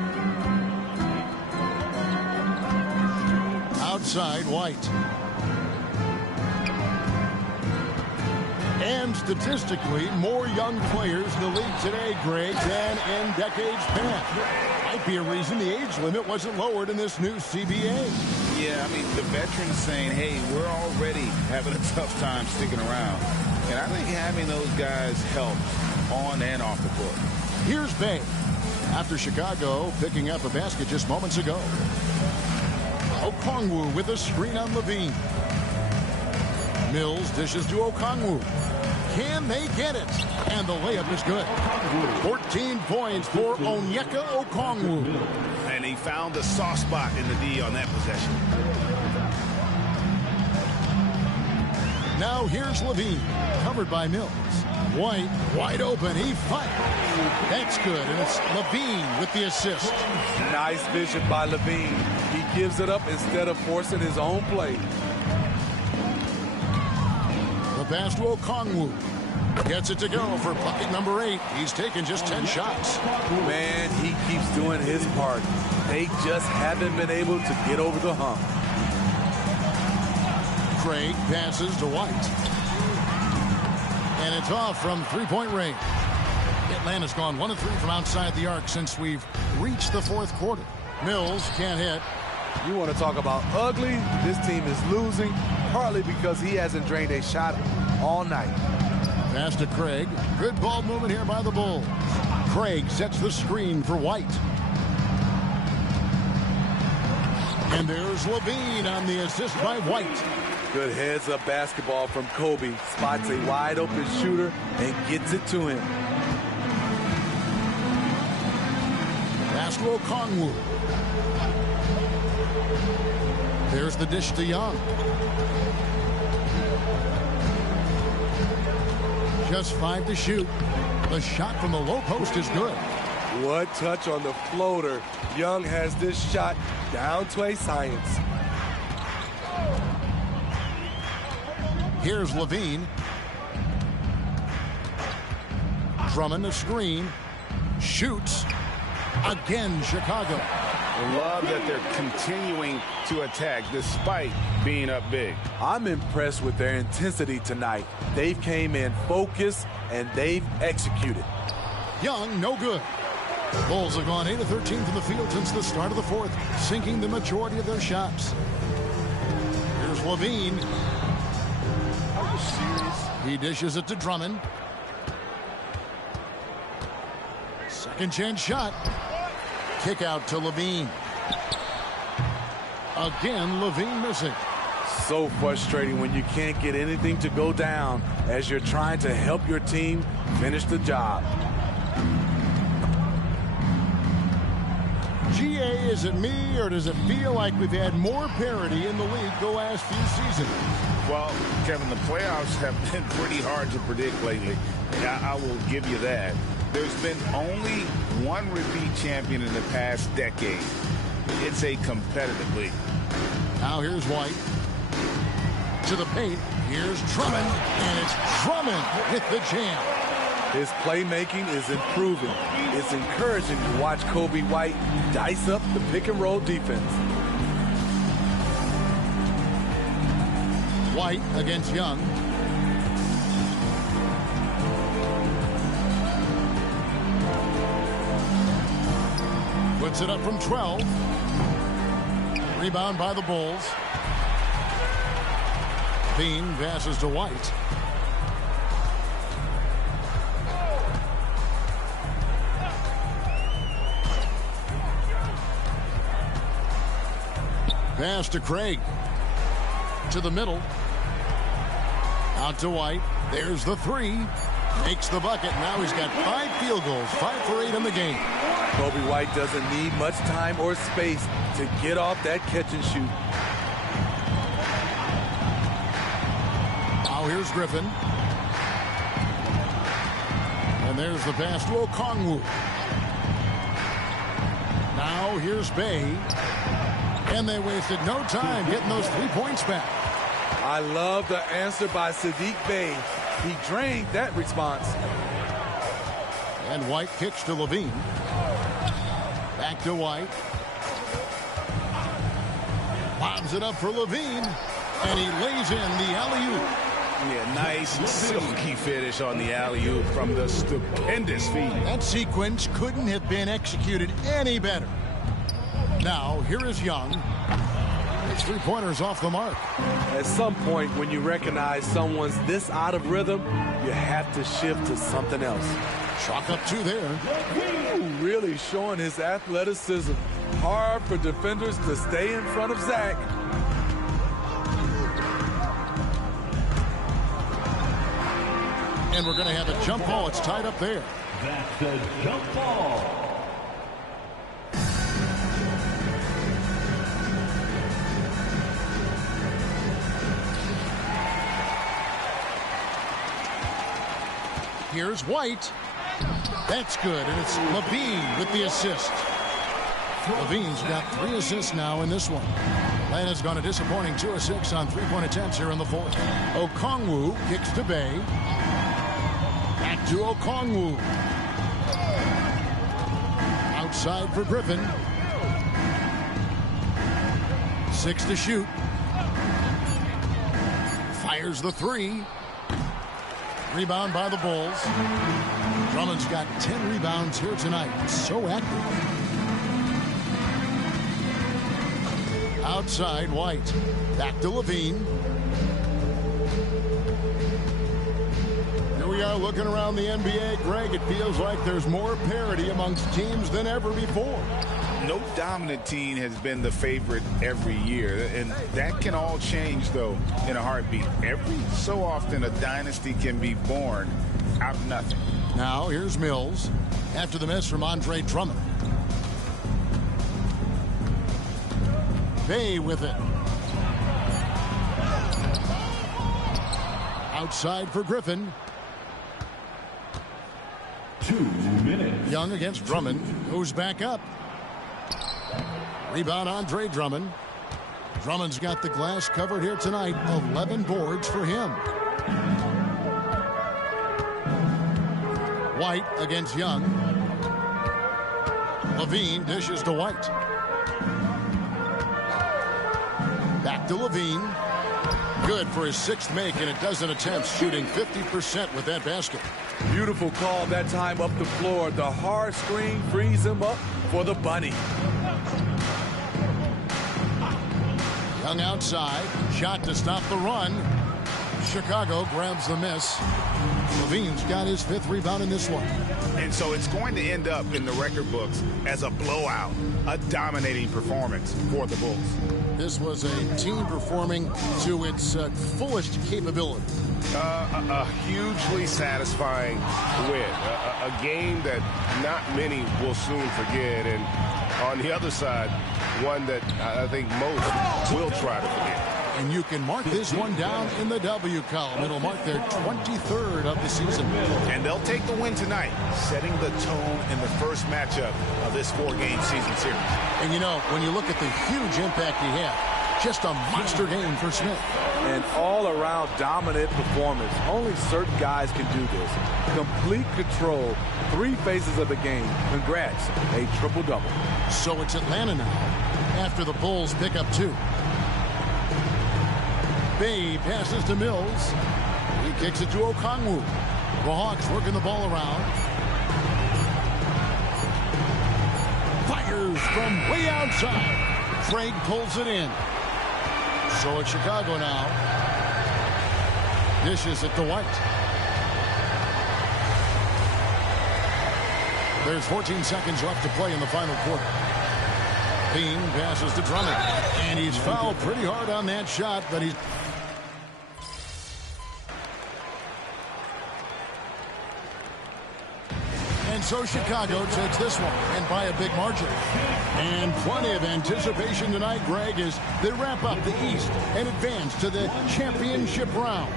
Outside White. And statistically, more young players in the league today, Greg, than in decades past. Might be a reason the age limit wasn't lowered in this new CBA. Yeah, I mean, the veterans saying, hey, we're already having a tough time sticking around. And I think having those guys help on and off the court. Here's Bay. After Chicago picking up a basket just moments ago. Okongwu with a screen on Levine. Mills dishes to Okongwu. Can they get it? And the layup is good. 14 points for Onyeka Okongwu. And he found the soft spot in the D on that possession. Now here's Levine, covered by Mills. White, wide open, he fires. That's good, and it's Levine with the assist. Nice vision by Levine. He gives it up instead of forcing his own play. The pass to Okongwu. Gets it to go for bucket number 8. He's taken just 10 shots. Man, he keeps doing his part. They just haven't been able to get over the hump. Craig passes to White. And it's off from three-point range. Atlanta's gone 1 of 3 from outside the arc since we've reached the fourth quarter. Mills can't hit. You want to talk about ugly? This team is losing, partly because he hasn't drained a shot all night. Pass to Craig. Good ball movement here by the Bulls. Craig sets the screen for White. And there's Levine on the assist by White. Good heads-up basketball from Kobe. Spots a wide-open shooter and gets it to him. Pass to Okongwu. There's the dish to Young. Just 5 to shoot. The shot from the low post is good. What touch on the floater. Young has this shot down to a science. Here's Levine. Drummond a screen. Shoots. Again, Chicago. Love that they're continuing to attack despite being up big. I'm impressed with their intensity tonight. They've came in focused and they've executed. Young, no good. The Bulls have gone 8 of 13 from the field since the start of the fourth, sinking the majority of their shots. Here's Levine. He dishes it to Drummond. Second chance shot. Kick out to Levine. Again, Levine missing. So frustrating when you can't get anything to go down as you're trying to help your team finish the job. GA, is it me, or does it feel like we've had more parity in the league the last few seasons? Well, Kevin, the playoffs have been pretty hard to predict lately. I will give you that. There's been only one repeat champion in the past decade. It's a competitive league. Now here's White. To the paint. Here's Drummond. And it's Drummond with the jam. His playmaking is improving. It's encouraging to watch Kobe White dice up the pick-and-roll defense. White against Young. Puts it up from 12. Rebound by the Bulls. Bean passes to White. pass to Craig. To the middle. Out to White. There's the three. Makes the bucket. Now he's got 5 field goals. 5 for 8 in the game. Kobe White doesn't need much time or space to get off that catch and shoot. Now here's Griffin. And there's the pass to Okongwu. Now here's Bay. And they wasted no time getting those 3 points back. I love the answer by Saddiq Bey. He drained that response. And White kicks to Levine. Back to White. Lobs it up for Levine. And he lays in the alley-oop. Yeah, nice silky finish on the alley-oop from the stupendous feed. That sequence couldn't have been executed any better. Now, here is Young. His 3-pointers off the mark. At some point, when you recognize someone's this out of rhythm, you have to shift to something else. Chalk up 2 there. Ooh, really showing his athleticism. Hard for defenders to stay in front of Zach. And we're going to have a jump ball. It's tied up there. That's the jump ball. Here's White. That's good, and it's Levine with the assist. Levine's got 3 assists now in this one. Atlanta's gone a disappointing 2 of 6 on 3-point attempts here in the 4th. Okongwu kicks to Bay. Back to Okongwu. Outside for Griffin. 6 to shoot. Fires the 3. Rebound by the Bulls. Drummond's got 10 rebounds here tonight. So active. Outside, White. Back to Levine. Here we are looking around the NBA. Greg, it feels like there's more parity amongst teams than ever before. No dominant team has been the favorite every year, and that can all change, though, in a heartbeat. Every so often, a dynasty can be born out of nothing. Now, here's Mills after the miss from Andre Drummond. Bay with it. Outside for Griffin. 2 minutes. Young against Drummond. Goes back up. Rebound Andre Drummond. Drummond's got the glass covered here tonight. 11 boards for him. White against Young. Levine dishes to White. Back to Levine. Good for his 6th make, and it doesn't attempt, shooting 50% with that basket. Beautiful call that time up the floor. The hard screen frees him up for the bunny. Young outside. Shot to stop the run. Chicago grabs the miss. Levine's got his 5th rebound in this one. And so it's going to end up in the record books as a blowout, a dominating performance for the Bulls. This was a team performing to its fullest capability. A hugely satisfying win. A game that not many will soon forget. And on the other side, one that I think most will try to forget. And you can mark this one down in the W column. It'll mark their 23rd of the season. And they'll take the win tonight, setting the tone in the first matchup of this 4-game season series. And you know, when you look at the huge impact he had, just a monster game for Smith. An all-around dominant performance. Only certain guys can do this. Complete control, 3 phases of the game. Congrats, a triple-double. So it's Atlanta now, after the Bulls pick up 2. Bay passes to Mills. He kicks it to Okongwu. The Hawks working the ball around. Fires from way outside. Craig pulls it in. So it's Chicago now. Dishes it to White. There's 14 seconds left to play in the final quarter. Bean passes to Drummond. And he's fouled pretty hard on that shot, but he's... And so Chicago takes this one, and by a big margin. And plenty of anticipation tonight, Greg, as they wrap up the East and advance to the championship round.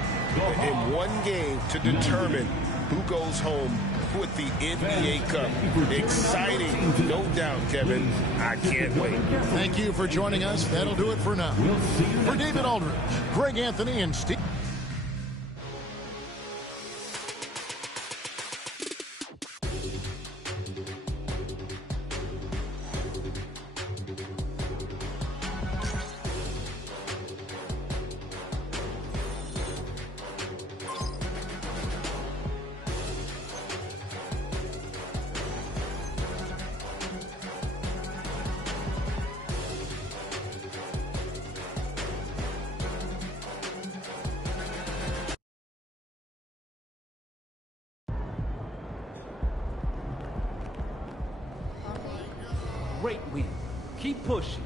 In one game to determine who goes home with the NBA Cup. Exciting, no doubt, Kevin. I can't wait. Thank you for joining us. That'll do it for now. For David Aldridge, Greg Anthony, and Steve... Great win. Keep pushing.